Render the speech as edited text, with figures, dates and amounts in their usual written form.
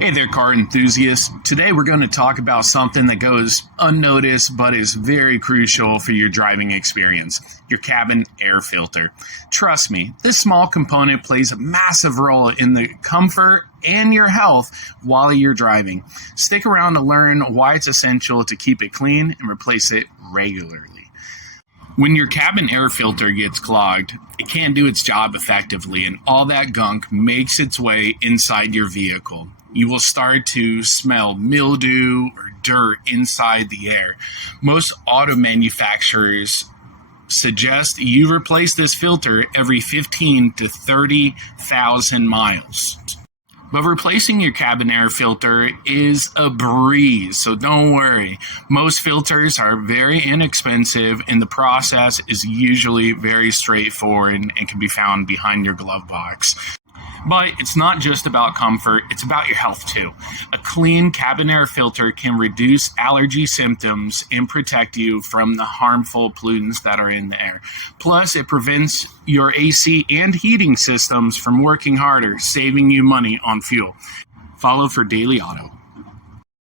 Hey there, car enthusiasts. Today we're going to talk about something that goes unnoticed but is very crucial for your driving experience, your cabin air filter. Trust me, this small component plays a massive role in the comfort and your health while you're driving. Stick around to learn why it's essential to keep it clean and replace it regularly. When your cabin air filter gets clogged, it can't do its job effectively, and all that gunk makes its way inside your vehicle. You will start to smell mildew or dirt inside the air. Most auto manufacturers suggest you replace this filter every 15 to 30,000 miles. But replacing your cabin air filter is a breeze, so don't worry. Most filters are very inexpensive, and the process is usually very straightforward and can be found behind your glove box. But it's not just about comfort, it's about your health too. A clean cabin air filter can reduce allergy symptoms and protect you from the harmful pollutants that are in the air. Plus, it prevents your AC and heating systems from working harder, saving you money on fuel. Follow for Daily Auto.